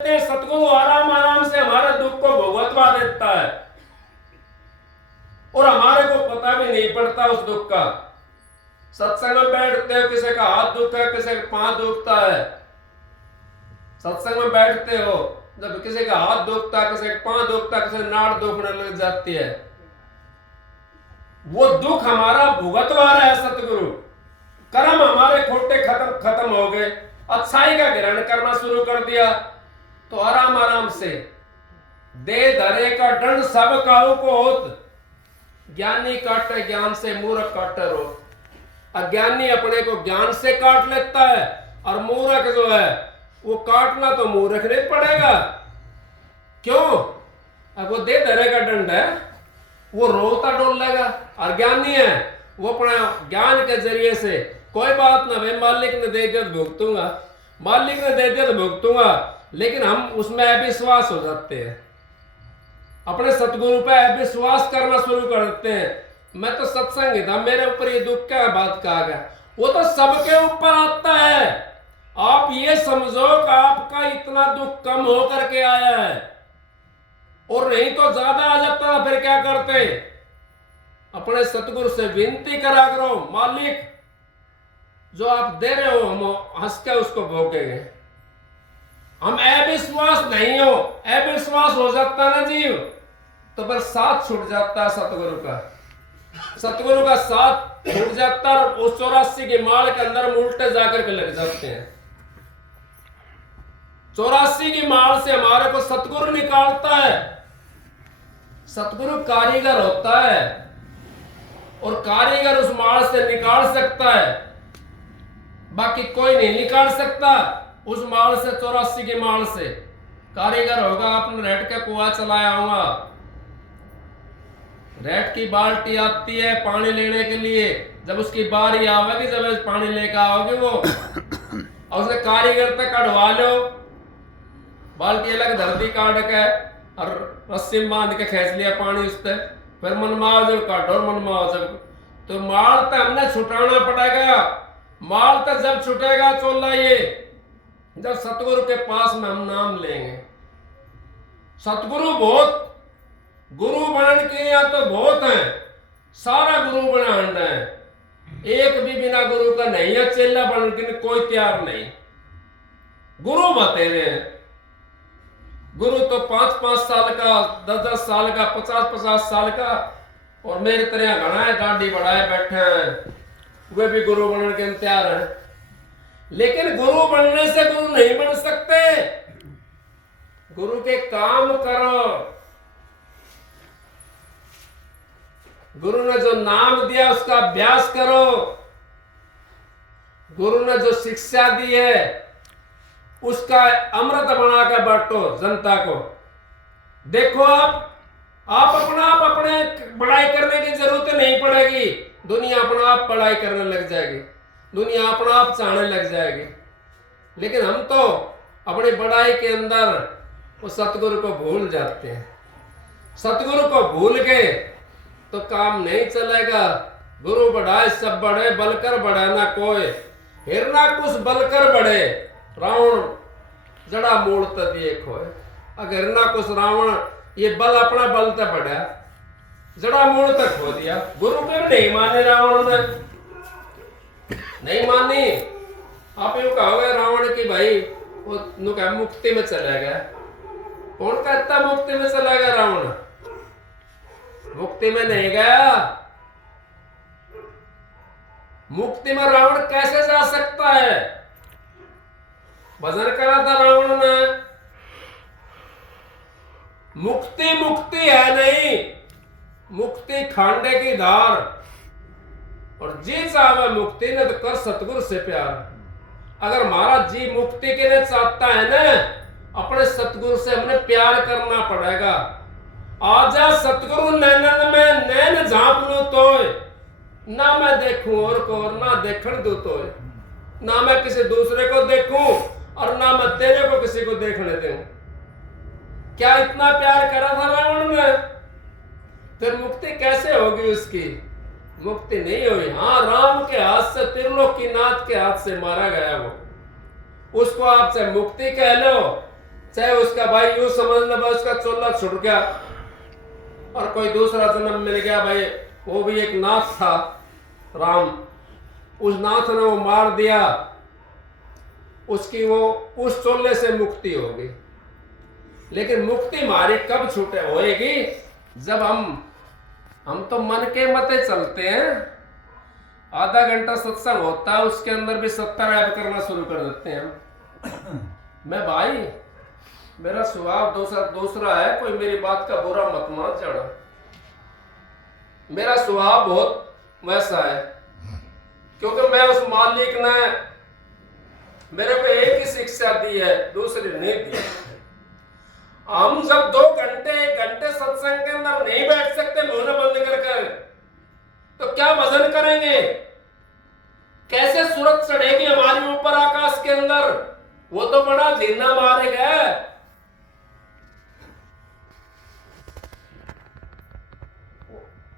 सतगुरु आराम आराम से हमारे दुख को भुगतवा देता है और हमारे को पता भी नहीं पड़ता उस दुख का। सत्संग में बैठते हो, किसी का हाथ दुखता है, किसी का पांव दुखता है। सत्संग में बैठते हो, जब किसी का हाथ दुखता है, किसी का पांव दुखता है, किसी नाड़ दुखने लग जाती है, वो दुख हमारा भुगतवा रहा है सतगुरु। कर्म हमारे खोटे खत्म हो गए, अच्छाई का ग्रहण करना शुरू कर दिया, तो आराम आराम से दे धरे का दंड सब काहू को होत। ज्ञानी काटे ज्ञान से, मूर्ख काटे रोत। अज्ञानी अपने को ज्ञान से काट लेता है और मूर्ख जो है वो काटना तो मूर्ख नहीं पड़ेगा। क्यों? अब वो दे धरे का दंड है, वो रोता डोलेगा। और ज्ञानी है वो अपना ज्ञान के जरिए से कोई बात ना, मैं मालिक ने दे दिया तो भुगतूंगा, मालिक ने दे दिया तो भुगतूंगा। लेकिन हम उसमें अविश्वास हो जाते हैं, अपने सतगुरु पे अविश्वास करना शुरू कर देते हैं। मैं तो सत्संग था, मेरे ऊपर ये दुख क्या बात का आ गया? वो तो सबके ऊपर आता है। आप ये समझो कि आपका इतना दुख कम होकर के आया है, और नहीं तो ज्यादा आ जाता, फिर क्या करते? अपने सतगुरु से विनती करा करो, मालिक जो आप दे रहे हो हम हंस के उसको भोगेंगे। हम अविश्वास नहीं हो, अविश्वास हो जाता ना जीव, तो फिर साथ छूट जाता है सतगुरु का। सतगुरु का साथ छूट जाता है, उस 84 की माल के अंदर उल्टे जाकर के लग जाते हैं। 84 की माल से हमारे को सतगुरु निकालता है। सतगुरु कारीगर होता है और कारीगर उस माल से निकाल सकता है, बाकी कोई नहीं निकाल सकता उस माल से। 84 की माल से कारीगर होगा। आपने रेट का कुआं चलाया होगा, रेट की बाल्टी आती है पानी लेने के लिए, जब उसकी बारी आवेगी, जब पानी लेकर आओगे वो और उसे कारीगर पे कढ़वा लो, बाल्टी अलग धरती काट के और रस्सी में बांध के खींच लिया पानी उस पर, फिर मनमाओ जब काटो और मनमाओ जब, तो माल तो हमने छुटाना पड़ेगा। माल तो जब छुटेगा चोला ये जब सतगुरु के पास में हम नाम लेंगे। सतगुरु बहुत, गुरु बनने के यहाँ तो बहुत हैं, सारा गुरु बना है, एक भी बिना गुरु का नहीं है। चेला बनने के लिए कोई तैयार नहीं। गुरु बतेरे हैं, गुरु तो 5-5 साल का, 10-10 साल का, 50-50 साल का, और मेरे तरह घना है गाड़ी बढ़ाए बैठे हैं, वे भी गुरु बनने के तैयार हैं। लेकिन गुरु बनने से गुरु नहीं बन सकते। गुरु के काम करो। गुरु ने जो नाम दिया उसका अभ्यास करो। गुरु ने जो शिक्षा दी है उसका अमृत बना के बांटो जनता को। देखो आप अपने बड़ाई करने की जरूरत नहीं पड़ेगी, दुनिया अपना आप बड़ाई करने लग जाएगी, दुनिया अपना आप चाहने लग जाएगी। लेकिन हम तो अपनी बड़ाई के अंदर वो सतगुरु को भूल जाते हैं। सतगुरु को भूल गए तो काम नहीं चलेगा। गुरु बढ़ाए सब बढ़े, बलकर बढ़े ना कोई। हिरना कुछ बलकर बढ़े, रावण जड़ा मूल तक ये खोए। अगर हिरना कुछ रावण ये बल अपना बल तक बढ़ा, जड़ा मूल तक खो दिया। गुरु के नहीं माने रावण ने, नहीं मानी। आप यूं कहोगे रावण की भाई वो मुक्ति में चला गया। कौन कहता मुक्ति में चला गया? रावण मुक्ति में नहीं गया। मुक्ति में रावण कैसे जा सकता है? भजन करा था रावण ने। मुक्ति मुक्ति है नहीं, मुक्ति खांडे की धार। और जी चाहे मुक्ति ने तो कर सतगुरु से प्यार। अगर महाराज जी मुक्ति के लिए चाहता है ना, अपने सतगुरु से हमने प्यार करना पड़ेगा। आजा सतगुरु नैनन में नैन झांप लूं तोय, ना मैं देखूं और को और ना देखण दूं तोय। ना मैं किसी दूसरे को देखूं और ना मैं तेरे को किसी को देखने दूं। क्या इतना प्यार करा था रावण ने? फिर मुक्ति कैसे होगी उसकी? मुक्ति नहीं हुई। हाँ, राम के हाथ से, त्रिलोकी नाथ के हाथ से मारा गया वो, उसको आपसे मुक्ति कह लो। चाहे उसका भाई यूं समझ लो भाई उसका चोला छुट गया और कोई दूसरा जन्म मिल गया भाई, वो भी एक नाथ था राम, उस नाथ ने वो मार दिया, उसकी वो उस चोले से मुक्ति होगी। लेकिन मुक्ति हमारी कब छूटे होएगी? जब हम तो मन के मते चलते हैं। आधा घंटा सत्संग होता है, उसके अंदर भी 70 ऐप करना शुरू कर देते हैं। मैं भाई मेरा स्वभाव दूसरा है, कोई मेरी बात का बुरा मत मान जाना। मेरा स्वभाव बहुत वैसा है, क्योंकि मैं उस मालिक ने मेरे को एक ही शिक्षा दी है, दूसरी नहीं दी। हम जब 2 घंटे 1 घंटे सत्संग के अंदर नहीं बैठ सकते मुंह बंद कर, तो क्या भजन करेंगे? कैसे सूरज चढ़ेगी हमारे ऊपर आकाश के अंदर? वो तो बड़ा झीना मारेगा।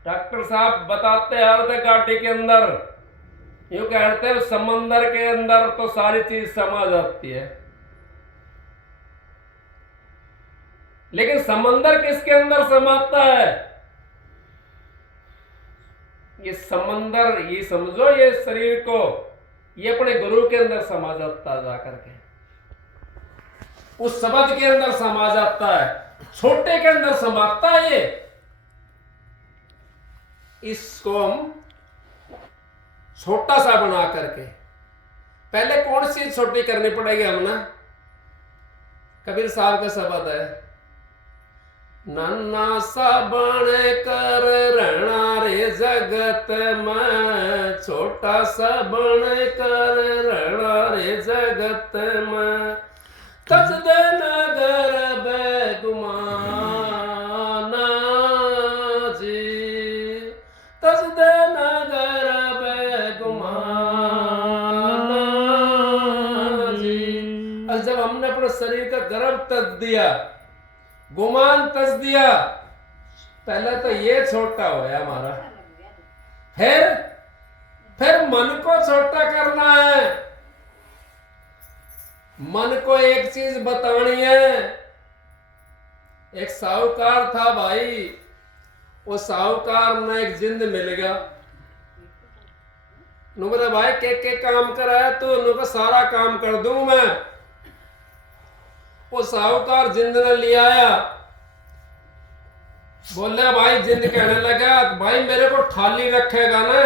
डॉक्टर साहब बताते हैं हृदय गाड़ी के अंदर यूं कहते हैं समंदर के अंदर तो सारी चीज समा जाती है, लेकिन समंदर किसके अंदर समाता है? ये समंदर, ये समझो ये शरीर को, ये अपने गुरु के अंदर समा जाता है, जाकर के उस शब्द के अंदर समा जाता है, छोटे के अंदर समाता है। ये इसको हम छोटा सा बना करके, पहले कौन सी छोटी करनी पड़ेगी हमने? कबीर साहब का शब्द है, नन्ना सा बन कर रहना रे जगत में, छोटा सा बन कर रहना रे जगत में, तज दे नगर बेगुमाना जी, तज दे नगर बेगुमाना जी। और जब हमने अपने शरीर का गर्भ तज दिया, गुमान तज दिया, पहले तो ये छोटा होया हमारा, फिर मन को छोटा करना है। मन को एक चीज बतानी है। एक साहूकार था भाई, वो साहूकार ने एक जिंद मिल गया, बोले भाई के काम कराया तो सारा काम कर दूं मैं। वो साहूकार जिंद ने ले आया, बोले भाई जिंद कहने लगा भाई मेरे को थाली रखेगा ना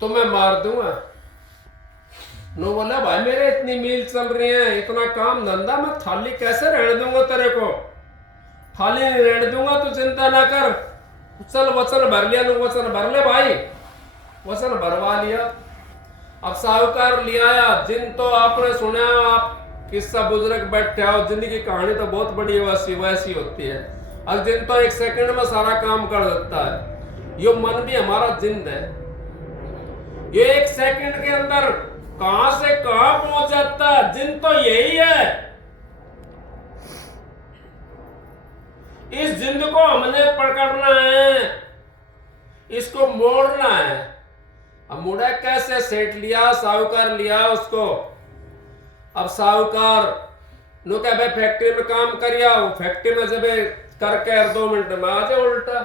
तो मैं मार दूंगा। नो बोला भाई मेरे इतनी मील चल रही है, इतना काम धंधा, मैं थाली कैसे रहने दूंगा तेरे को? थाली नहीं रहने दूंगा, तो चिंता ना कर, चल वचन भर लिया। वचन भर ले भाई, वचन भरवा लिया। अब साहूकार ले आया जिन, तो आपने सुना, आप किस्सा बुजुर्ग बैठे हो, जिंदगी की कहानी तो बहुत बड़ी वैसी होती है। अब जिन तो 1 सेकंड में सारा काम कर देता है। यो मन भी हमारा जिंद है, ये 1 सेकंड के अंदर कहां से कहां पहुंच जाता है। जिन तो यही है। इस जिंद को हमने पकड़ना है, इसको मोड़ना है। अब मुड़ा कैसे? सेठ लिया, साहूकार लिया उसको। अब साहूकार नो क्या भाई फैक्ट्री में काम करिया, वो फैक्ट्री में जब करके 2 मिनट में आ जाए उल्टा,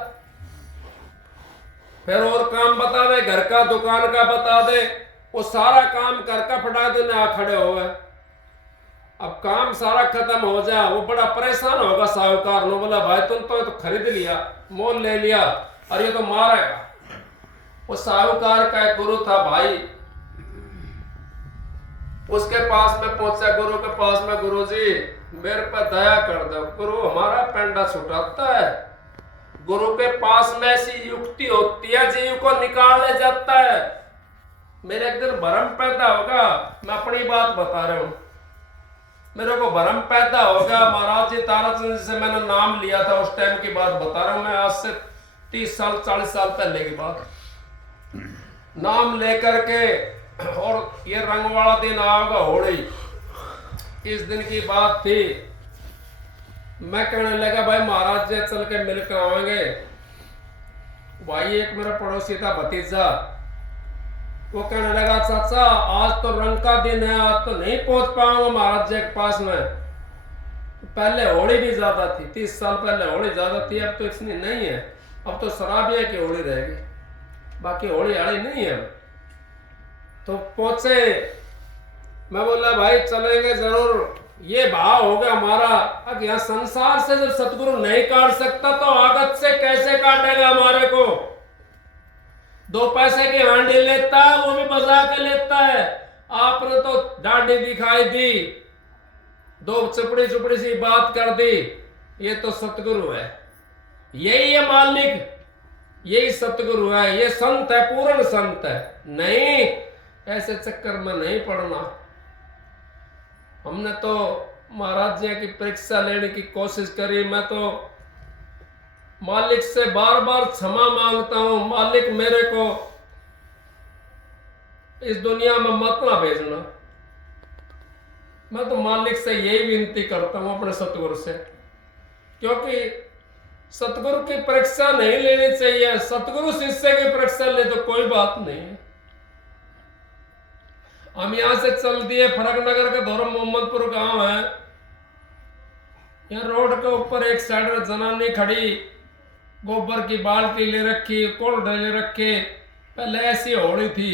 फिर और काम बता दे, घर का दुकान का बता दे, वो सारा काम करके फटा देने आ खड़े हो गए। अब काम सारा खत्म हो जाए, वो बड़ा परेशान होगा साहूकार। नो बोला भाई तुम तो खरीद लिया, मोल ले लिया, और ये तो मारेगा। वो साहूकार का एक गुरु था भाई, उसके पास में पहुंचा, गुरु के पास में, गुरु जी मेरे पर दया कर दो। गुरु हमारा पेंडा छुटाता है। गुरु के पास में ऐसी युक्ति होती है जीव को निकाल ले जाता है। मेरे एक दिन भरम पैदा होगा, मैं अपनी बात बता रहा हूं, मेरे को भरम पैदा होगा। महाराज जी ताराचंद जी से मैंने नाम लिया था, उस टाइम की बात बता रहा हूं मैं, आज से 30 साल 40 साल पहले की बात। नाम लेकर के, और ये रंग वाला दिन आएगा होली, इस दिन की बात थी। मैं कहने लगा भाई महाराज जी चल के मिलकर आएंगे। भाई एक मेरा पड़ोसी था भतीजा, वो कहने लगा चाचा आज तो रंग का दिन है, आज तो नहीं पहुंच पाऊंगा महाराज जी के पास में। पहले होली भी ज्यादा थी, 30 साल पहले होली ज्यादा थी, अब तो इतनी नहीं है। अब तो शराबिया की होली रहेगी, बाकी होली आड़ी नहीं है। तो पहुंचे, मैं बोला भाई चलेंगे जरूर, ये भाव हो गया हमारा। अब यहाँ संसार से जब सतगुरु नहीं काट सकता तो आगत से कैसे काटेगा हमारे को। 2 पैसे की हांडी लेता है, वो भी बजा के लेता है। आपने तो दाढ़ी दिखाई दी, 2 चुपड़ी सी बात कर दी, ये तो सतगुरु है, यही है मालिक, यही सतगुरु है, ये संत है, पूर्ण संत है। नहीं, ऐसे चक्कर में नहीं पड़ना। हमने तो महाराज जी की परीक्षा लेने की कोशिश करी। मैं तो मालिक से बार बार क्षमा मांगता हूं, मालिक मेरे को इस दुनिया में मत ना भेजना। मैं तो मालिक से यही विनती करता हूं, अपने सतगुरु से, क्योंकि सतगुरु की परीक्षा नहीं लेनी चाहिए। सतगुरु शिष्य की परीक्षा ले तो कोई बात नहीं है। हम यहां से चल दिए, फरकनगर का धर्म मोहम्मदपुर गांव है। यहाँ रोड के ऊपर एक साइड में जनानी खड़ी, गोबर की बाल्टी ले रखी, कोल्ड ले रखे। पहले ऐसी होड़ी थी,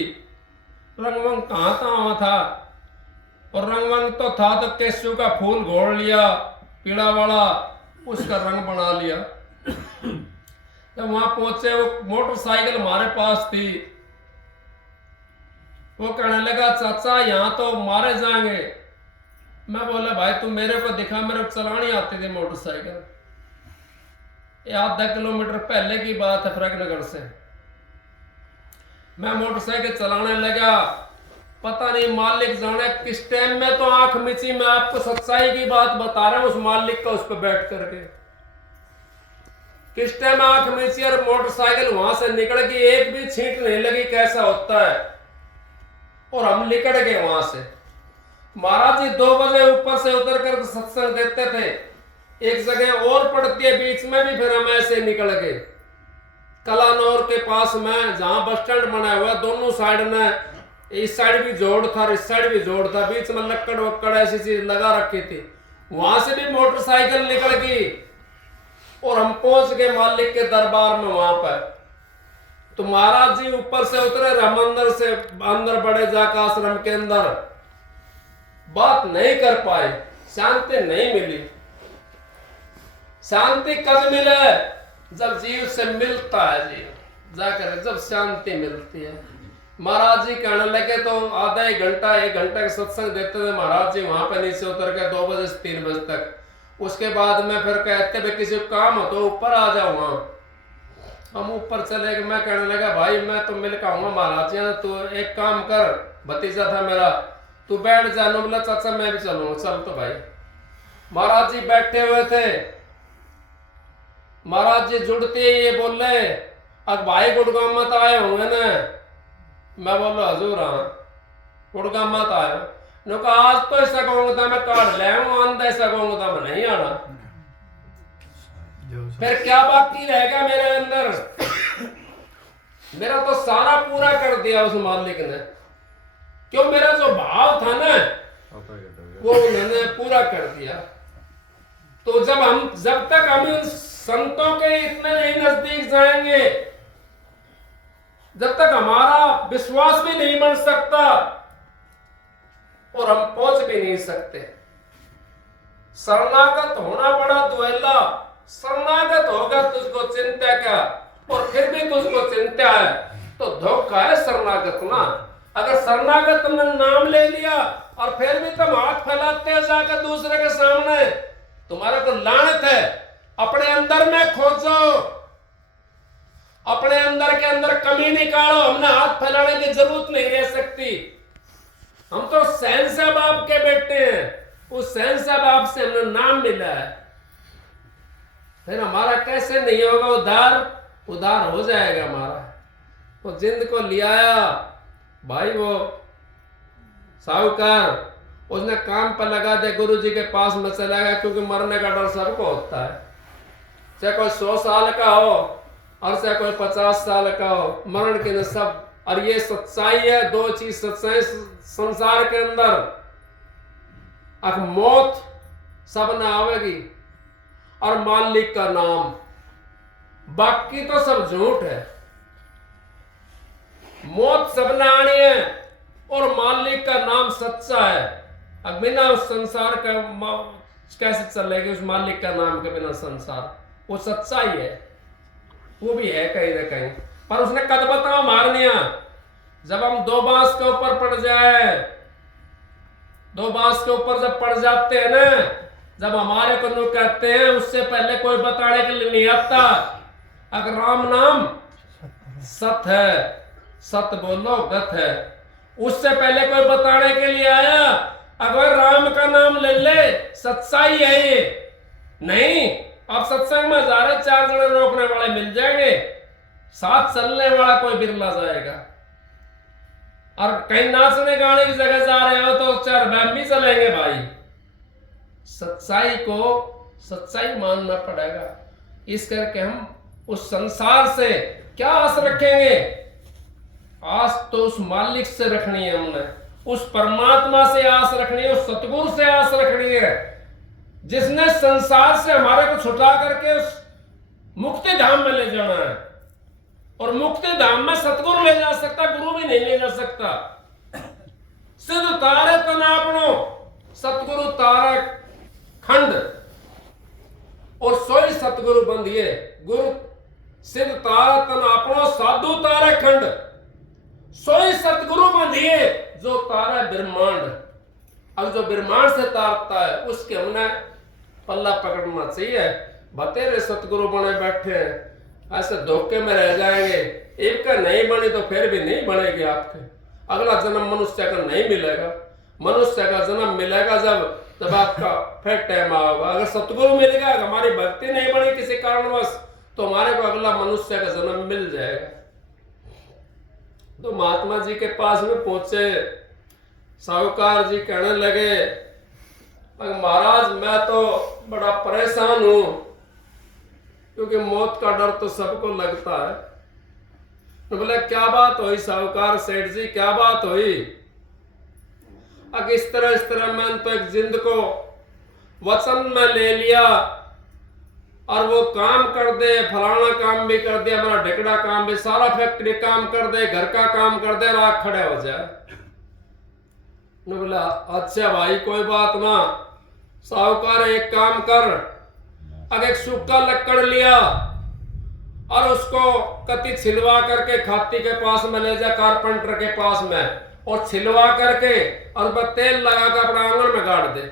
रंगवंग कहाँ था, और रंगवंग तो था तो केसू का फूल घोल लिया पीड़ा वाला, उसका रंग बना लिया। जब वहां पहुंचे, वो मोटरसाइकिल हमारे पास थी। वो कहने लगा चाचा यहाँ तो मारे जाएंगे। मैं बोला भाई तू मेरे को दिखा, मेरे को चलानी आती थी मोटरसाइकिल। ये आधा किलोमीटर पहले की बात है, फरकनगर से मैं मोटरसाइकिल चलाने लगा। पता नहीं मालिक जाने किस टाइम में तो आंख मिची। मैं आपको सच्चाई की बात बता रहा हूं, उस मालिक का, उस पर बैठ करके किस टाइम आंख मिची और मोटरसाइकिल वहां से निकल गई, एक भी छींट नहीं लगी। कैसा होता है, और हम निकल गए वहां से। महाराज जी 2 बजे ऊपर से उतर कर सत्संग देते थे, एक जगह और पड़ती है बीच में भी, फिर हम ऐसे निकल गए कलानौर के पास में, जहां बस स्टैंड बना हुआ, दोनों साइड में, इस साइड भी जोड़ था, इस साइड भी जोड़ था, बीच में लक्कड़ वक्कड़ ऐसी चीज लगा रखी थी। वहां से भी मोटरसाइकिल निकल गई और हम पहुंच गए मालिक के दरबार में। वहां पर तो महाराज जी ऊपर से उतरे, हम अंदर से अंदर बड़े जाकर आश्रम के अंदर बात नहीं कर पाए, शांति नहीं मिली। शांति कब मिले, जब जीव से मिलता है, जीव जाकर जब शांति मिलती है। महाराज जी कहने लगे, तो आधा 1 घंटा 1 घंटा का सत्संग देते थे महाराज जी वहां पे नीचे उतर के 2 बजे से 3 बजे तक। उसके बाद में फिर कहते भाई किसी को काम हो तो ऊपर आ जाओ। वहां हम ऊपर चले गए। मैं कहने लगा भाई मैं तो मिल के आऊंगा महाराज जी, तो एक काम कर, भतीजा था मेरा, तू बैठ जा। बोला चाचा मैं भी चलूंगा। चल तो भाई। महाराज जी बैठे हुए थे, महाराज जी जुड़ते ये बोल रहे, अब भाई गुड़गांव मत आए होंगे ना। मैं बोलो हजूर हाँ गुड़गांव मत आए। नो कहा आज तो ऐसा कहूंगा था मैं काट ले आऊंगा, ऐसा कहूंगा था मैं नहीं आना। फिर क्या बाकी रहेगा मेरे अंदर? मेरा तो सारा पूरा कर दिया उस मालिक ने, क्यों मेरा जो भाव था ना वो उन्होंने पूरा कर दिया। तो जब तक हम इन संतों के इतने नहीं नजदीक जाएंगे, जब तक हमारा विश्वास भी नहीं बन सकता और हम पहुंच भी नहीं सकते। शरणागत होना बड़ा दुहेला। शरणागत होगा तुझको चिंता क्या, और फिर भी तुझको चिंता है तो धोखा है शरणागत ना। अगर शरणागत तुमने नाम ले लिया और फिर भी तुम हाथ फैलाते हो जाकर दूसरे के सामने, तुम्हारे को लानत है। अपने अंदर में खोजो, अपने अंदर के अंदर कमी निकालो। हमने हाथ फैलाने की जरूरत नहीं रह सकती। हम तो शहंशाह बाप के बेटे हैं, उस शहंशाह बाप से हमने नाम मिला है। फिर हमारा कैसे नहीं होगा उद्धार? उद्धार हो जाएगा हमारा। वो जिंद को लियाया भाई, वो साहूकार, उसने काम पर लगा दिया, गुरु जी के पास में चला गया, क्योंकि मरने का डर सबको होता है। चाहे कोई 100 साल का हो और चाहे कोई 50 साल का हो, मरण के सब। और ये सच्चाई है, 2 चीज सच्चाई संसार के अंदर, मौत सब न आवेगी, और मालिक का नाम, बाकी तो सब झूठ है। मौत सब न आनी है और मालिक का नाम सच्चा है। अब बिना उस संसार का कैसे चलेगी, उस मालिक का नाम के बिना संसार? वो सच्चा ही है, वो भी है कहीं ना कहीं, पर उसने कद बताओ मार दिया। जब हम दो बांस के ऊपर पड़ जाए, दो बांस के ऊपर जब पड़ जाते हैं ना, जब हमारे को लोग कहते हैं उससे पहले कोई बताने के लिए नहीं आता, अगर राम नाम सत है, सत बोलो गत है, उससे पहले कोई बताने के लिए आया, अगर राम का नाम ले ले सच्चाई है ये नहीं। अब सत्संग में जा रहे, चार जने रोकने वाले मिल जाएंगे, साथ चलने वाला कोई बिरला जाएगा। और कहीं नाचने गाने की जगह जा रहे हो तो चार भी चलेंगे भाई। सच्चाई को सच्चाई मानना पड़ेगा। इस करके हम उस संसार से क्या आस रखेंगे? आस तो उस मालिक से रखनी है, हमने उस परमात्मा से आस रखनी है, उस सतगुरु से आस रखनी है, जिसने संसार से हमारे को छुटा करके उस मुक्ति धाम में ले जाना है। और मुक्ति धाम में सतगुरु ले जा सकता, गुरु भी नहीं ले जा सकता। सिद्ध तारे तन आपनो, सतगुरु तारा खंड, और सोई सतगुरु बंधिए। गुरु सिद्ध तारा तन आपनो, साधु तारे खंड, सोई सतगुरु बंधिए जो तारा ब्रह्मांड। अब जो ब्रह्मांड से तारता है उसके हमने पल्ला पकड़ना चाहिए। बतेरे सतगुरु बने बैठे हैं, ऐसे धोखे में रह जाएंगे। एक का नहीं बनी तो फिर भी नहीं बनेगी आपके। अगला जन्म मनुष्य का नहीं मिलेगा, मनुष्य का जन्म मिलेगा जब आपका फिर टाइम आएगा। अगर सतगुरु मिल गया, हमारी भक्ति नहीं बनी किसी कारणवश, तो हमारे को अगला मनुष्य का जन्म मिल जाएगा। तो महात्मा जी के पास में पहुंचे, साहूकार जी कहने लगे, महाराज मैं तो बड़ा परेशान हूं, क्योंकि मौत का डर तो सबको लगता है। तो बोले क्या बात हुई साहूकार सेठ जी, क्या बात हुई? अब इस तरह मैंने तो एक जिंद को वचन में ले लिया, और वो काम कर दे, फलाना काम भी कर दे, हमारा ढिकड़ा काम भी, सारा फैक्ट्री काम कर दे, घर का काम कर दे, रात खड़े हो जाए। बोला अच्छा भाई कोई बात ना, साहूकार एक काम कर, अगर एक सूखा लकड़ लिया और उसको कति छिलवा करके खाती के पास में ले जा, कारपेंटर के पास में, और छिलवा करके और वह तेल लगा कर अपने आंगन में गाड़ दे।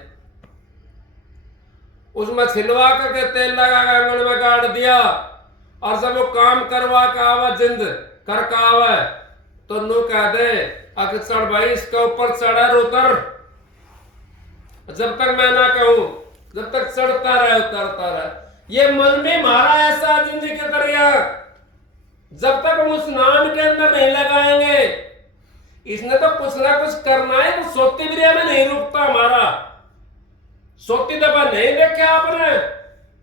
उसमें छिलवा करके तेल लगा कर आंगन में गाड़ दिया, और जब वो काम करवा का आवा, जिंद कर का आवा, तो नू कह दे आखिर चढ़ भाई, इसके ऊपर चढ़ा उतर, जब तक मैं ना कहूं, जब तक चढ़ता रहे उतरता रहे। ये मन में मारा ऐसा जिंदगी का दरिया, जब तक हम उस नाम के अंदर नहीं लगाएंगे, इसने तो कुछ ना कुछ करना है। तो सोती बिरिया में नहीं रुकता हमारा। सोती दफा नहीं देखे आपने,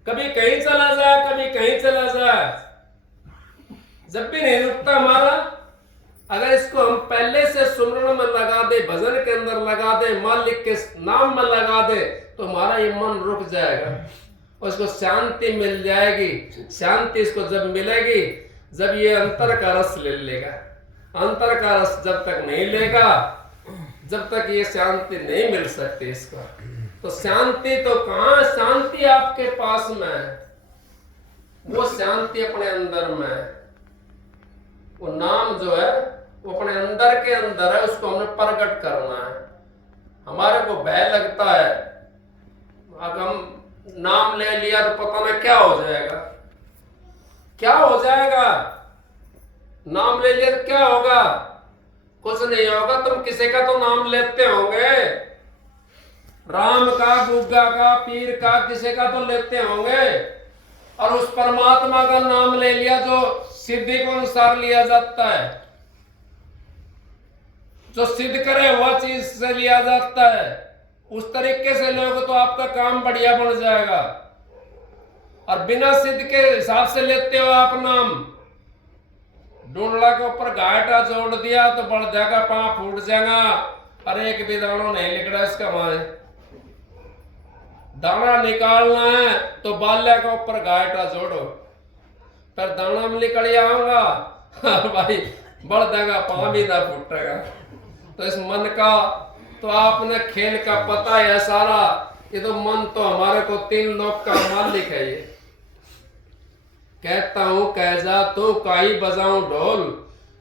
कभी कहीं चला जाए, कभी कहीं चला जाए, जब भी नहीं रुकता हमारा। अगर इसको हम पहले से सुमरण में लगा दे, भजन के अंदर लगा दे, मालिक के नाम में लगा दे, तो हमारा ये मन रुक जाएगा और इसको शांति मिल जाएगी। शांति इसको जब मिलेगी, जब ये अंतर का रस ले लेगा। अंतर का रस जब तक नहीं लेगा, जब तक ये शांति नहीं मिल सकती इसको। तो शांति तो कहाँ, शांति आपके पास में है, वो शांति अपने अंदर में है। वो नाम जो है वो अपने अंदर के अंदर है, उसको हमने प्रकट करना है। हमारे को भय लगता है, अगर हम नाम ले लिया तो पता ना क्या हो जाएगा, क्या हो जाएगा। नाम ले लिया तो क्या होगा? कुछ नहीं होगा। तुम किसी का तो नाम लेते होंगे, राम का, गुग्गा का, पीर का, किसी का तो लेते होंगे, और उस परमात्मा का नाम ले लिया जो सिद्धि को अनुसार लिया जाता है, जो सिद्ध करे हुआ चीज से लिया जाता है, उस तरीके से लोगे तो आपका काम बढ़िया बन जाएगा। और बिना सिद्ध के हिसाब से लेते हो आप नाम, ढूंढला के ऊपर घाटा जोड़ दिया तो बढ़ जाएगा, पांव फूट जाएगा, अरे एक भी दाना नहीं निकला इसका माए। दाना निकालना है तो बाल्या के ऊपर गायटा जोड़ो, पर दाना में निकल आऊंगा भाई बढ़ देगा, पाँव भी ना फूटेगा। तो इस मन का तो आपने खेल का पता है सारा। ये तो मन तो हमारे को 3 लोक का मालिक है। ये कहता हूं कह जा तो काई बजाऊं ढोल,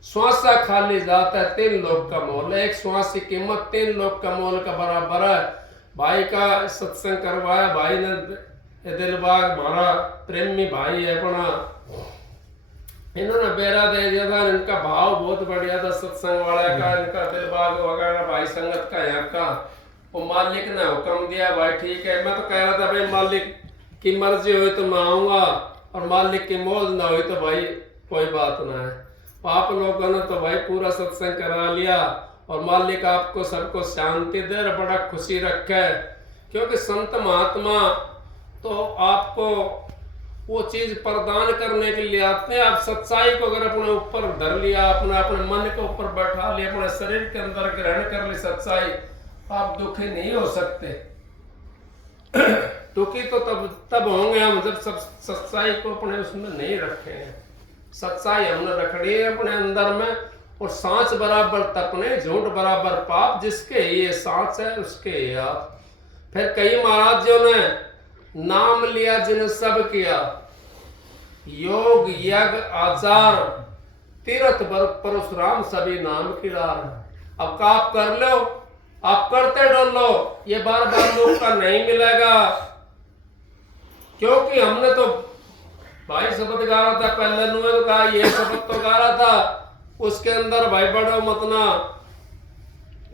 श्वासा खाली जाता है 3 लोक का मोल। एक श्वास की कीमत 3 लोक का मोल का बराबर है। भाई का सत्संग करवाया भाई ने, दिलबाग हमारा प्रेमी भाई है अपना, इन्होंने बेरा दे दिया था। इनका भाव बहुत बढ़िया था सत्संग वाले का, इनका दिलबाग वगैरह भाई संगत का यहाँ का। वो मालिक ने हुक्म दिया भाई ठीक है। मैं तो कह रहा था भाई मालिक की मर्जी हुई तो मैं आऊंगा, और मालिक की मौज ना हुई तो भाई कोई बात ना है। आप लोगों ने तो भाई पूरा सत्संग करा लिया, और मालिक आपको सबको शांति दे, बड़ा खुशी रखे। क्योंकि संत महात्मा तो आपको वो चीज प्रदान करने के लिए आते हैं। आप सच्चाई को अगर अपने ऊपर धर लिया, अपने मन के ऊपर बैठा लिया, अपने शरीर के अंदर ग्रहण कर ली सच्चाई, आप दुखी नहीं हो सकते। दुखी तो तब होंगे हम जब सब सच्चाई को अपने उसमें नहीं रखे हैं। सच्चाई हमने रखनी है अपने अंदर में, और सांच बराबर तपने झूठ बराबर पाप, जिसके ये सांच है उसके ये आप। फिर कई महाराजों ने नाम लिया जिन्हें सब किया, योग यज्ञ आचार तीर्थ परशुराम सभी नाम की रार। अब का आप कर लो, आप करते डोलो, ये बार बार लोग का नहीं मिलेगा। क्योंकि हमने तो भाई शब्द गा रहा था पहले, नुए का ये शब्द तो गा रहा था, उसके अंदर भाई बड़ो मतना,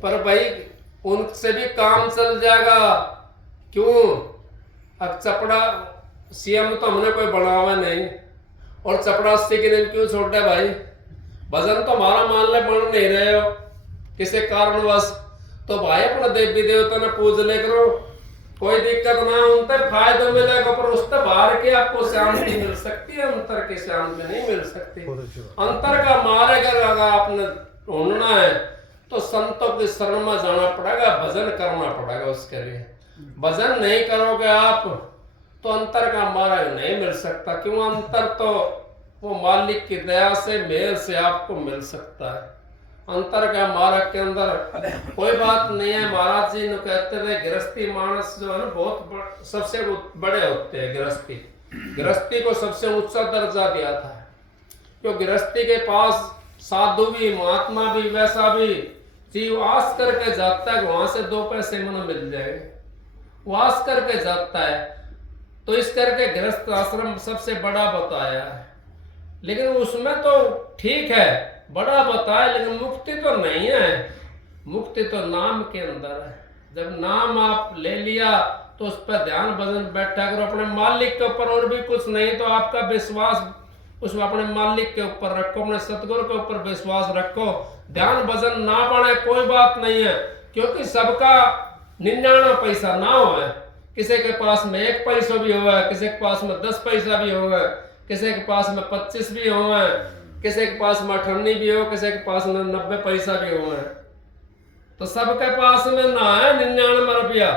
पर भाई उनसे भी काम चल जाएगा। क्यों? अब चपड़ा सीएम तो हमने कोई बढ़ावा नहीं, और चपड़ासी के दिन क्यों छोड़ दे भाई? भजन तो हमारा मान ले बन नहीं रहे हो किसी कारणवश, तो भाई अपना देवी देवता ने पूज ले करो, कोई दिक्कत ना, उनसे फायदा मिलेगा, पर उससे बाहर के आपको शांति मिल सकती है, अंतर की शांति नहीं मिल सकती। अंतर का मार्ग अगर आपने ढूंढना है तो संतों की शरण में जाना पड़ेगा, भजन करना पड़ेगा। उसके लिए भजन नहीं करोगे आप तो अंतर का मार्ग नहीं मिल सकता। क्यों? अंतर तो वो मालिक की दया से मेल से आपको मिल सकता है। अंतर का मार्ग के अंदर कोई बात नहीं है। महाराज जी ने कहते थे गृहस्थी मानस जो है ना बहुत सबसे बड़े होते हैं। गृहस्थी को सबसे ऊंचा दर्जा दिया था, क्योंकि गृहस्थी के पास साधु भी महात्मा भी वैसा भी जीव आस करके जाता है, वहां से 2 पैसे मन मिल जाएंगे, वो आस करके जाता है। तो इस करके गृहस्थ आश्रम सबसे बड़ा बताया है, लेकिन उसमें तो ठीक है बड़ा बताया, लेकिन मुक्ति तो नहीं है। मुक्ति तो नाम के अंदर है। जब नाम आप ले लिया तो उस पर ध्यान भजन बैठा करो अपने मालिक के ऊपर, और भी कुछ नहीं तो आपका विश्वास उसमें अपने मालिक के ऊपर रखो, अपने सतगुरु के ऊपर विश्वास रखो। ध्यान भजन ना बने कोई बात नहीं है, क्योंकि सबका 99 पैसा ना हो, किसी के पास में 1 पैसा भी होगा, किसी के पास में 10 पैसा भी होगा, किसी के पास में 25 भी होगा, किसी के पास में 98 भी हो, किसी के पास में 90 पैसा भी होगा। तो सबके पास में ना है 99 रुपया,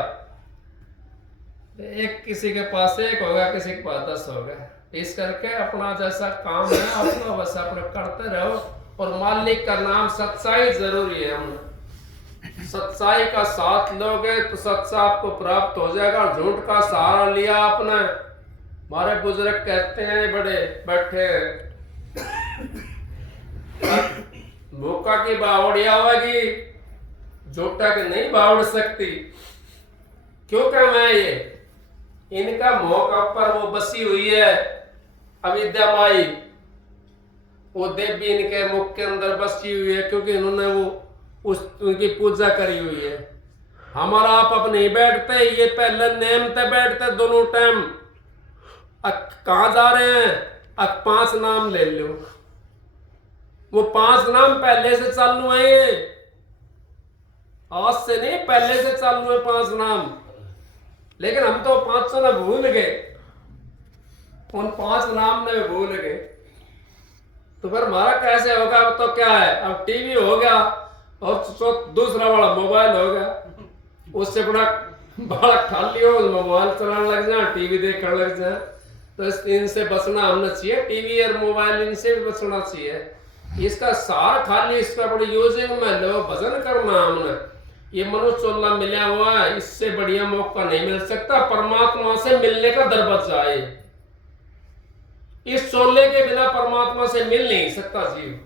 एक किसी के पास 1 होगा, किसी के पास 10 होगा। इस करके अपना जैसा काम है अपना वैसा अपना करते रहो, और मालिक का नाम सच्चाई जरूरी है। हम सच्चाई का साथ लोगे तो सच्चा आपको प्राप्त हो जाएगा। झूठ का सहारा लिया आपने, हमारे बुजुर्ग कहते हैं बड़े बैठे भूखा की बावड़िया होगी, झूठा की नहीं बावड़ सकती। क्यों कह मैं ये इनका मौका पर वो बसी हुई है अविद्या माई, वो देवी इनके मुख के अंदर बसी हुई है, क्योंकि इन्होंने वो उनकी पूजा करी हुई है। हमारा आप अब नहीं बैठते, ये पहले नेम पे बैठते दोनों टाइम। कहाँ जा रहे हैं? 5 नाम ले लो, वो 5 नाम पहले से चालू है, आज से नहीं पहले से चालू है 5 नाम। लेकिन हम तो 500 ने भूल गए, उन 5 नाम ने भूल गए। तो फिर हमारा कैसे होगा? अब तो क्या है, अब टीवी हो गया और दूसरा वाला मोबाइल हो गया, उससे बड़ा बालक खाली हो मोबाइल चलाने लग जाए, टीवी देखने लग जाए, तो इनसे बचना हमने चाहिए। टीवी और मोबाइल इनसे भी बचना चाहिए। इसका सार खाली इसका बड़ी यूजिंग में लो भजन करना हमने, ये मनुष्य चोला मिला हुआ है, इससे बढ़िया मौका नहीं मिल सकता। परमात्मा से मिलने का दरवाजा है, इस चोले के बिना परमात्मा से मिल नहीं सकता जीव।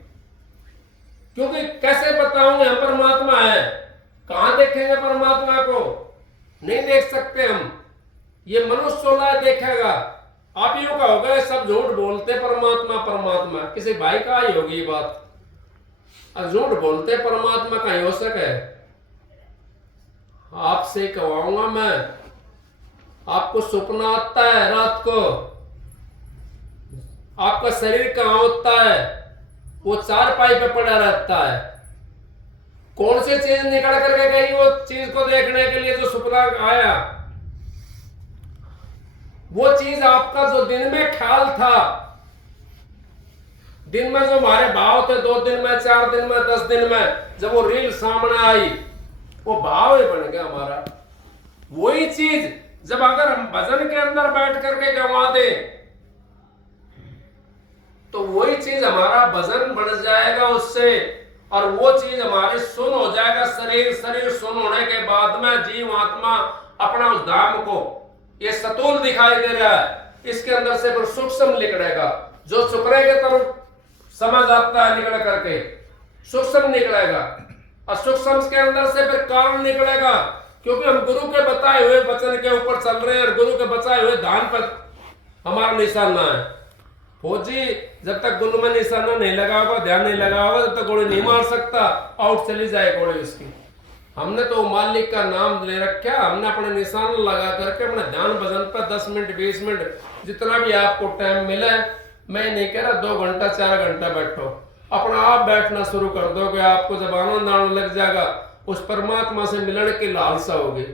क्योंकि कैसे बताऊंगे हम परमात्मा है, कहां देखेंगे परमात्मा को, नहीं देख सकते हम। ये मनुष्य चोला देखेगा। आप यूं कहोगे सब झूठ बोलते परमात्मा परमात्मा, किसी भाई का ही होगी ये बात। अब झूठ बोलते परमात्मा का ही हो सके। आपसे कहवाऊंगा मैं, आपको सपना आता है रात को, आपका शरीर कहां होता है, वो चारपाई पे पड़ा रहता है। कौन सी चीज निकल करके गई वो चीज को देखने के लिए जो सपना आया, वो चीज आपका जो दिन में ख्याल था, दिन में जो हमारे भाव थे, 2 दिन में, 4 दिन में, 10 दिन में, जब वो रील सामने आई, वो भाव ही बन गया हमारा। वही चीज जब अगर हम भजन के अंदर बैठ करके गवा दे, तो वही चीज हमारा भजन बढ़ जाएगा उससे, और वो चीज हमारी सुन हो जाएगा। शरीर सुन होने के बाद में जीव आत्मा अपना उस धाम को, ये सतूल दिखाई दे रहा है, इसके अंदर से फिर सूक्ष्म निकलेगा। जो सुकरे के तरफ समझ आता है निकल करके सूक्ष्म निकलेगा, और सूक्ष्म के अंदर से फिर कारण निकलेगा। क्योंकि हम गुरु के बताए हुए वचन के ऊपर चल रहे हैं, और गुरु के बताए हुए ध्यान पर हमारा निशाना है। फौजी जब तक गुरु में निशाना नहीं लगा होगा, ध्यान नहीं लगा होगा, तब तक गोली नहीं मार सकता, आउट चली जाए गोली उसकी। हमने तो मालिक का नाम ले रखा, हमने अपने निशान लगा करके अपने ध्यान भजन पर 10 मिनट 20 मिनट जितना भी आपको टाइम मिले, मैं नहीं कह रहा 2 घंटा 4 घंटा बैठो, अपना आप बैठना शुरू कर दो कि आपको जब आनंद आने लग जाएगा, उस परमात्मा से मिलने की लालसा होगी।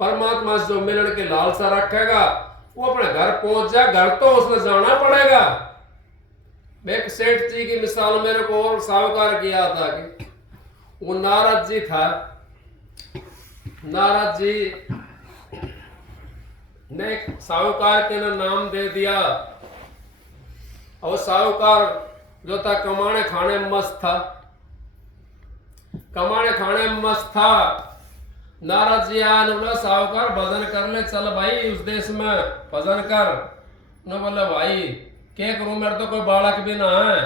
परमात्मा से जो मिलने की लालसा रखेगा वो अपने घर पहुंच जाए। घर तो उसने जाना पड़ेगा। एक सेठ जी की मिसाल मेरे को और साहूकार किया था कि वो नारद जी था, नारद जी ने साहूकार के नाम दे दिया, और साहूकार जो था कमाने खाने में मस्त था, कमाने खाने में मस्त था। नारद जी आए, बोला साहूकार भजन कर ले, चल भाई उस देश में भजन कर। न बोले भाई क्या करूं, मेरे तो कोई बालक भी ना है।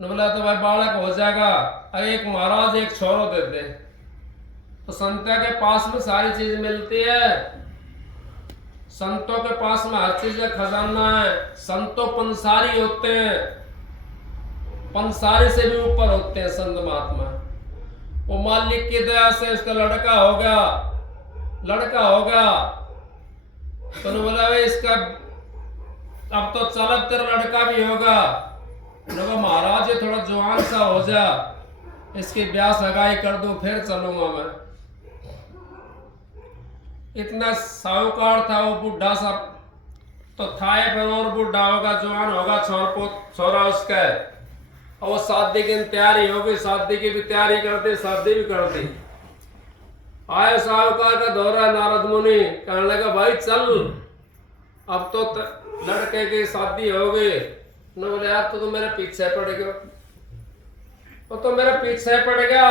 न बोला तो भाई बालक हो जाएगा, अरे एक महाराज एक छोरो दे दे। तो संता के पास में सारी चीज मिलती है, संतों के पास में हर चीज का खजाना है। संतों पंसारी होते हैं, पंसारी से भी ऊपर होते हैं संत महात्मा। वो मालिक की दया से इसका लड़का हो गया, लड़का हो गया। तो बोला भाई इसका अब तो चल तेरा लड़का भी होगा। महाराज ये थोड़ा जवान सा हो जा, इसकी ब्याह सगाई कर दूं फिर चलूंगा मैं। इतना साहूकार था वो बुढ़ा सा तो था, फिर और बुढ़ा होगा, जवान होगा, छोरा उसका, और वो शादी की तैयारी होगी, शादी की भी तैयारी करते, शादी भी करती। आए साहूकार का दौरा, नारद मुनि कहने लगा भाई चल अब तो लड़के की शादी हो गई। न बोले यार तो मेरे पीछे पड़ गया, वो तो मेरे पीछे पड़ गया।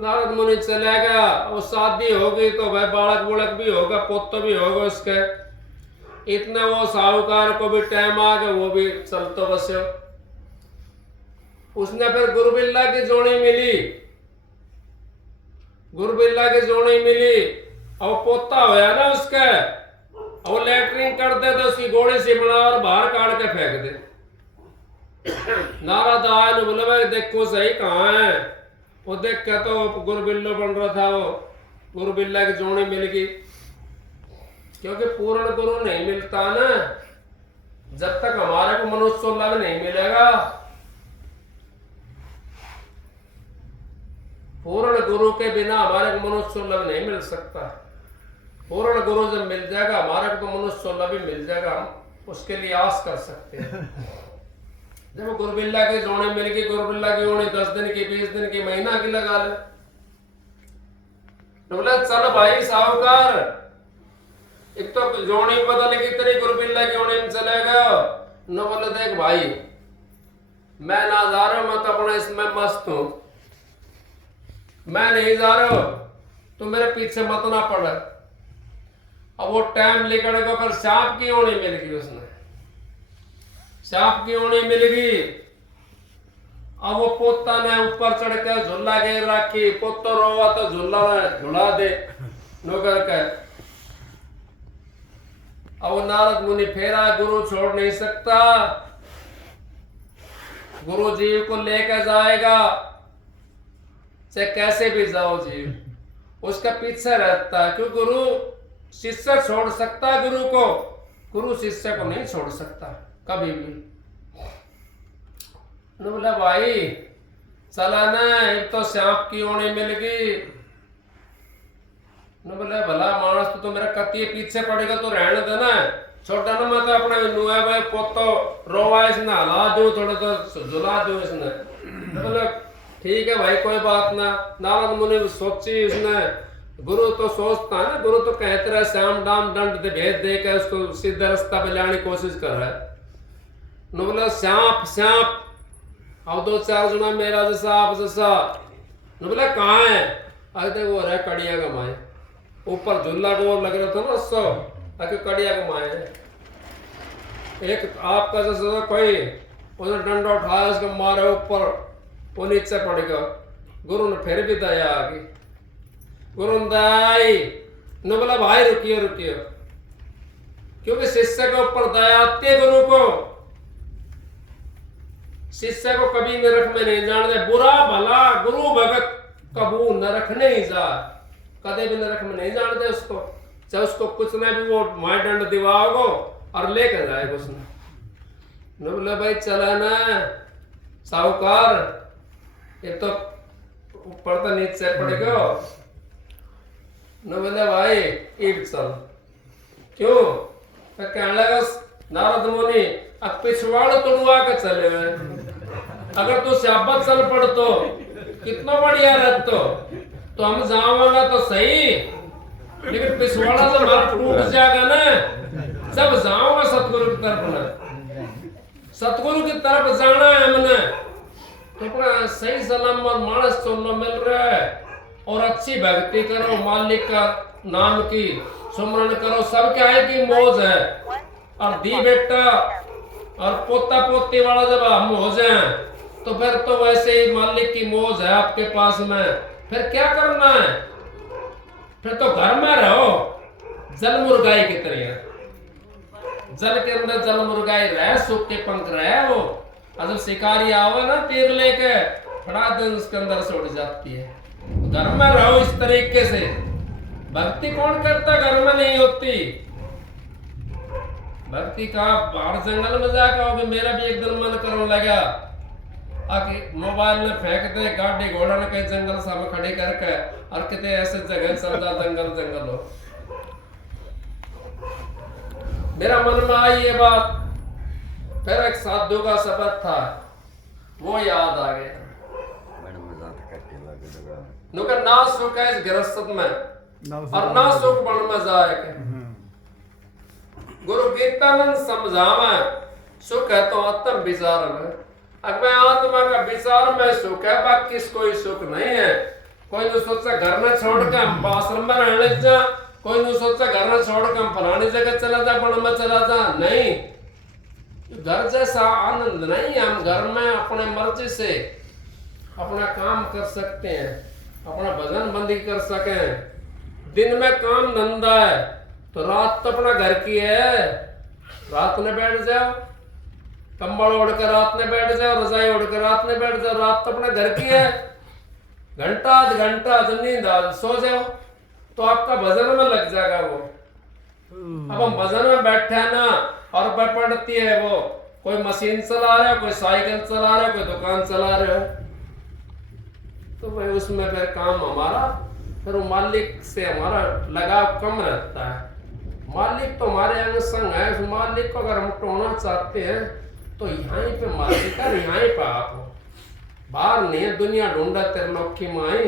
नारद मुनि चला गया, वो शादी हो गई तो भाई बालक बुलक भी होगा, पोतो भी होगा उसके। इतने वो साहूकार को भी टाइम आ गया, वो भी चलतो बस्यो। उसने फिर गुरुबिल्ला की जोड़ी मिली, गुरुबिल्ला की जोड़ी मिली, और पोता होया ना उसके, और लेटरिंग कर दे तो उसकी गोली से बना और बाहर काट के फेंक दे। नारद आया ने बोला भाई देखो सही कहाँ है। वो देख के तो गुरुबिल्ला बन रहा था, वो गुरुबिल्ला की जोड़ी मिल गई। क्योंकि पूर्ण गुरु नहीं मिलता ना, जब तक हमारे को मनुष्य लाभ नहीं मिलेगा। पूर्ण गुरु के बिना हमारे को मनुष्य लाभ नहीं मिल सकता। पूर्ण गुरु जब मिल जाएगा हमारे को तो मनुष्य लाभ भी मिल जाएगा, हम उसके लिए आस कर सकते हैं। जब गुरुबिल्ला की जोड़ी मिल गई, गुरुबिल्ला की जोड़ी 10 दिन की, 20 दिन की, महीना की लगा ले, तो बोला चल भाई साहूकार, एक तो जोड़ी बदल की तेरी गुरबिल्ला की जोड़ी में चलेगा। न बोले देख भाई, मैं ना जा रहा हूं, मैं तो अपना इसमें मस्त हूं, मैं नहीं जा रहा हूं, तू मेरे पीछे मत ना पड़। अब वो टाइम लेकर गया, पर सांप की ओढ़ी मिल गई उसने, सांप की ओढ़ी मिल गई। अब वो पोता ने ऊपर चढ़ के झूला घेर रखी, पोतो रोवा तो झूला झुला दे नौकर के। अब वो नारद मुनि फेरा, गुरु छोड़ नहीं सकता, गुरु जीव को लेकर जाएगा, चाहे कैसे भी जाओ जीव, उसका पीछे रहता है। क्यों गुरु शिष्य छोड़ सकता है गुरु को, गुरु शिष्य को नहीं छोड़ सकता कभी भी। बोला भाई चला ना, एक तो सांप की ओढ़ी मिल गई। बोले भला मानस तो मेरा कतिये पीछे पड़ेगा तो रहने देना, छोटा ना, मैं तो अपने नुआ भाई पोतो रोवा इसने हला दो, थोड़ा तो झुला दो इसने। बोले ठीक है भाई कोई बात ना। नारद मुनि सोची उसने, गुरु तो सोचता है ना, गुरु तो कहते रहे श्याम दाम दंड दे भेद दे के उसको सीधे रास्ता पे लाने की कोशिश कर रहा है। बोला सांप सांप, अब दो चार जना मेरा जैसा आप जैसा। बोला कहाँ है? अरे वो रहे कड़िया कमाए, ऊपर झूला को लग रहा था ना उसको, ताकि कड़िया कमाए। एक आपका जैसा कोई उसने डंडा उठाया, उसको मारे ऊपर, वो नीचे पड़ गया। गुरु ने फिर भी दया आ गई, गुरु ने दया आई। न बोला भाई रुकियो रुकियो, क्योंकि शिष्य के ऊपर दया आती है गुरु को। शिष्य को कभी नरक में नहीं जाने दे, बुरा भला गुरु भगत कबू नरक नहीं जा, कदे भी नरक में नहीं जाने दे उसको। चाहे उसको कुछ ना भी वो मार दंड दिवाओगे और लेकर जाएगा उसने। न बोला भाई चला ना साहूकार, ये तो ऊपर तो नीचे पड़ गयो। न बोले भाई ईब चल। क्यों? कहने लगा नारद मुनि, अब पिछवाड़ तोड़वा के चले हुए, अगर तू शाबत चल पड़ तो कितना बढ़िया रहता, तो हम जाओगा तो सही, लेकिन पिछवाड़ा जब हमारा टूट जाएगा ना, जब जाओगा सतगुरु की तरफ ना, सतगुरु की तरफ जाना है हमने, तो अपना सही सलामत मानस चुनना मिल रहा है। और अच्छी भक्ति करो, मालिक का नाम की सुमरण करो, सब क्या है कि मौज है। और दी बेटा और पोता पोती वाला जब हम हो जाए, तो फिर तो वैसे ही मालिक की मौज है आपके पास में। फिर क्या करना है? फिर तो घर में रहो, जल मुर्गाई की तरह, जल के अंदर जल मुर्गाई रहे, सुख के पंख रहे वो। और जब शिकारी आवे ना तीर लेके, बड़ा दिन उसके अंदर से उड़ जाती है। घर में रहो इस तरीके से। भक्ति कौन करता? घर में नहीं होती भक्ति का। बाहर जंगल में जाकर आओगे, मेरा भी एक दिन मन करने लगा, आके मोबाइल में फेंक दे, गाड़ी घोड़ा ने कहीं जंगल सामने खड़ी करके, और कितने ऐसे जगह चल जा जंगल जंगल हो। मेरा मन में आई ये बात, फिर एक साधु का शब्द था, वो याद आ गया। नुकर ना सुख है इस गृहस्थ में, और ना सुख बन में जाए। गुरु गीतानंद समझावे, सुख है तो आत्म विचार में। अगर आत्मा का विचार में सुख है, बाकी कोई सुख नहीं है। कोई तो सोचा घर में छोड़ के हम आश्रम में रहने जा, कोई तो सोचा घर में छोड़ के हम फलानी जगह चला जा, बन में चला जा। नहीं, घर जैसा आनंद नहीं। हम घर में अपने मर्जी से अपना काम कर सकते हैं, अपना भजन बंदी कर सके। दिन में काम धंधा है, तो रात तो अपना घर की है, रात में बैठ जाओ, कंबल ओढ़कर रात में बैठ जाओ, रजाई ओढ़कर रात में बैठ जाओ, रात तो अपना घर की है। घंटा आध घंटा नींद सो जाओ, तो आपका भजन में लग जाएगा वो। अब हम भजन में बैठे हैं ना, और पड़ती है वो, कोई मशीन चला रहे हो, कोई साइकिल चला रहे हो, कोई दुकान चला रहे हो, तो भाई उसमें फिर काम हमारा, फिर वो मालिक से हमारा लगाव कम रहता है। मालिक तो हमारे अंग संग है। उस मालिक को अगर हम टोना चाहते हैं, तो यहाँ पे मालिक है, यहाँ पे आप हो, बाहर नहीं है। दुनिया ढूंढा त्रिलोकी माई,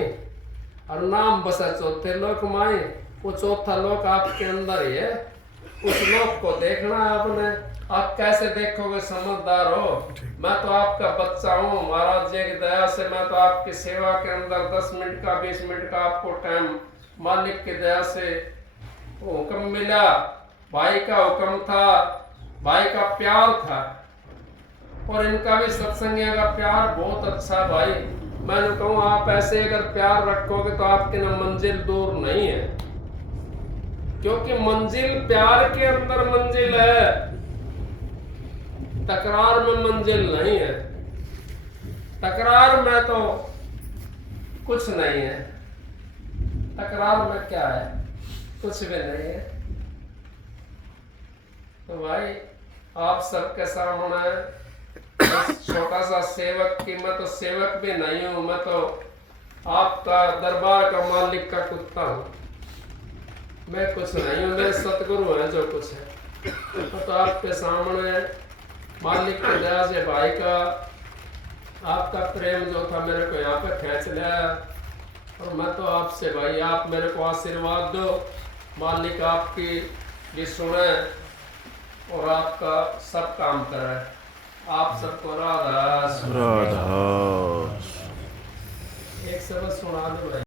और नाम बसा चौथे लोक माए, वो चौथा लोक आपके अंदर ही है। उस लोक को देखना है आपने। आप कैसे देखोगे, समझदार हो। मैं तो आपका बच्चा हूँ, महाराज जी की दया से मैं तो आपकी सेवा के अंदर 10 मिनट का 20 मिनट का आपको टाइम मालिक की दया से हुक्म मिला। भाई का हुक्म था, भाई का प्यार था, और इनका भी सत्संगियों का प्यार बहुत अच्छा। भाई मैंने कहूँ आप ऐसे अगर प्यार रखोगे तो आपकी ना मंजिल दूर नहीं है, क्योंकि मंजिल प्यार के अंदर मंजिल है, तकरार में मंजिल नहीं है। तकरार में तो कुछ नहीं है, तकरार में क्या है, कुछ भी नहीं है। तो भाई आप सबके सामने छोटा सा सेवक की, मैं तो सेवक भी नहीं हूं, मैं तो आपका दरबार का मालिक का कुत्ता हूं। मैं कुछ नहीं हूं, मेरे सतगुरु हैं जो कुछ है। तो आपके सामने मालिक की दया से भाई का आपका प्रेम जो था मेरे को यहाँ पे खींच लिया, और मैं तो आपसे भाई आप मेरे को आशीर्वाद दो, मालिक आपकी ये सुने और आपका सब काम करे। आप सबको राधा राधा। एक शब्द सुना दो भाई।